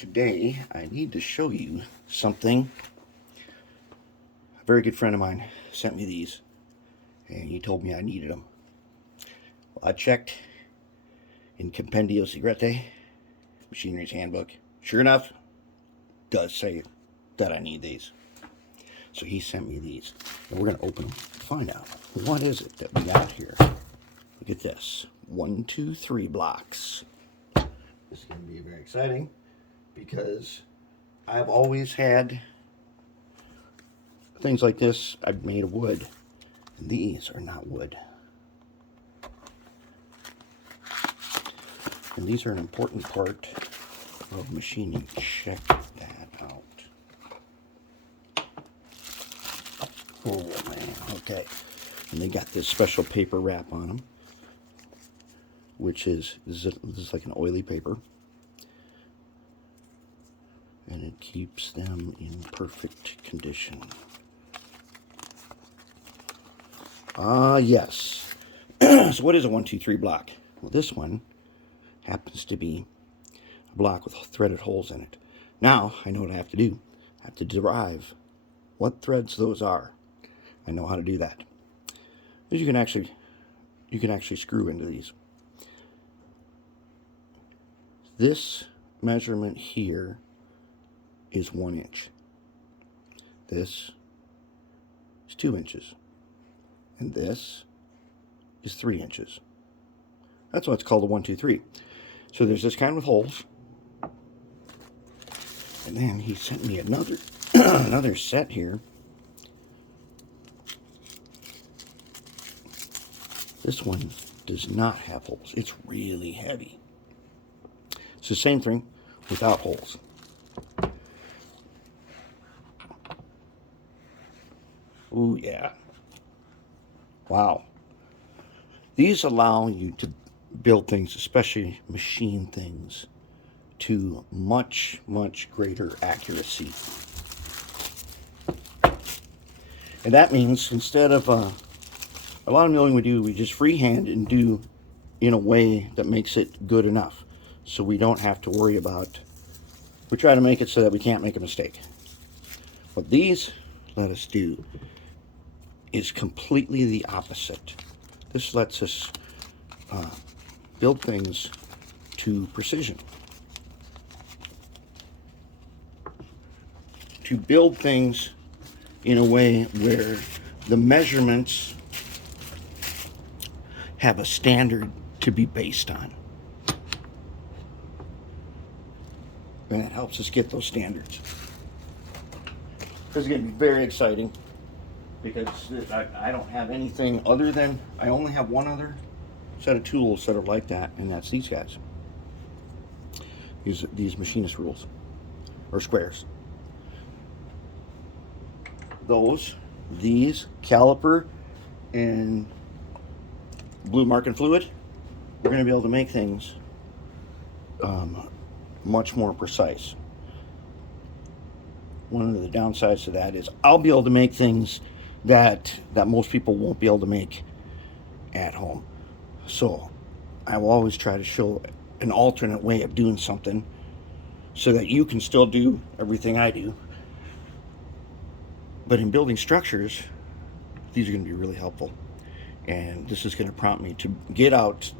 Today I need to show you something. A very good friend of mine sent me these and he told me I needed them. Well, I checked in Compendio Secrete, Machinery's Handbook. Sure enough, does say that I need these. So he sent me these and we're going to open them to find out what is it that we got here. Look at this. 1, 2, 3 blocks. This is going to be very exciting because I've always had things like this I've made of wood. And these are not wood. And these are an important part of machining. Check that out. Oh man, okay. And they got this special paper wrap on them, which is, this is like an oily paper. And it keeps them in perfect condition. Yes. So what is a 1, 2, 3 block? Well, this one happens to be a block with threaded holes in it. Now, I know what I have to do. I have to derive what threads those are. I know how to do that. Because you can actually screw into these. This measurement here is 1 inch. This is 2 inches. And this is 3 inches. That's why it's called a 1, 2, 3. So there's this kind with holes. And then he sent me another another set here. This one does not have holes. It's really heavy. It's the same thing without holes. Ooh, yeah. Wow. These allow you to build things, especially machine things, to much, much greater accuracy. And that means instead of a lot of milling we do, we just freehand and do in a way that makes it good enough. So we don't have to worry about, we try to make it so that we can't make a mistake. What these let us do is completely the opposite. This lets us build things to precision. To build things in a way where the measurements have a standard to be based on. And it helps us get those standards. This is going to be very exciting because I don't have anything other than, I only have one other set of tools that are like that, and that's these guys. These machinist rules, or squares. These, caliper, and blue marking fluid, we're going to be able to make things much more precise. One of the downsides to that is I'll be able to make things that most people won't be able to make at home. So I will always try to show an alternate way of doing something so that you can still do everything I do. But in building structures, these are going to be really helpful. And this is going to prompt me to get out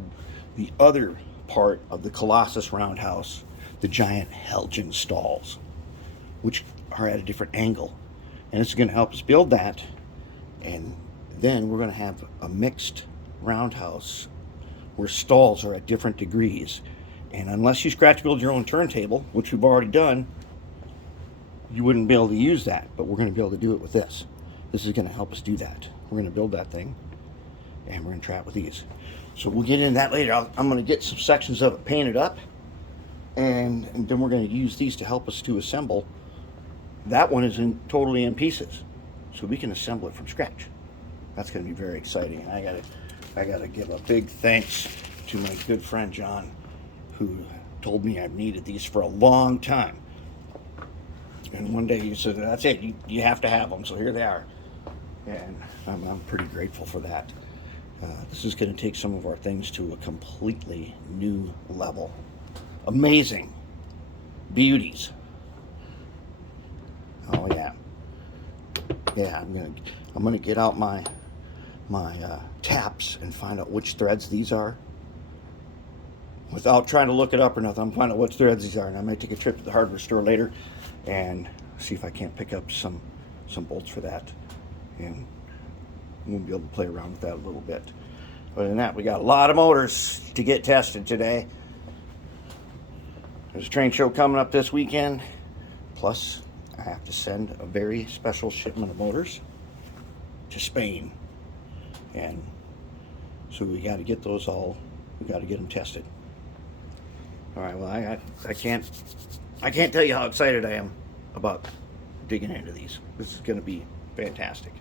the other part of the Colossus roundhouse, the giant Helgen stalls, which are at a different angle. And it's going to help us build that. And then we're going to have a mixed roundhouse where stalls are at different degrees. And unless you scratch build your own turntable, which we've already done, you wouldn't be able to use that. But we're going to be able to do it with this. This is going to help us do that. We're going to build that thing, and we're going to try it with these. So we'll get into that later. I'm going to get some sections of it painted up, and then we're going to use these to help us to assemble. That one is totally in pieces, so we can assemble it from scratch. That's going to be very exciting. I gotta give a big thanks to my good friend John, who told me I've needed these for a long time. And one day he said, "That's it. You have to have them." So here they are, and I'm pretty grateful for that. This is going to take some of our things to a completely new level. Amazing beauties. Oh yeah, yeah. I'm gonna get out my taps and find out which threads these are. Without trying to look it up or nothing, I'm finding out what threads these are, and I might take a trip to the hardware store later and see if I can't pick up some bolts for that, and we'll be able to play around with that a little bit. Other than that, we got a lot of motors to get tested today. There's a train show coming up this weekend, plus I have to send a very special shipment of motors to Spain, and so we got to get those all. We got to get them tested. All right. Well, I can't tell you how excited I am about digging into these. This is going to be fantastic.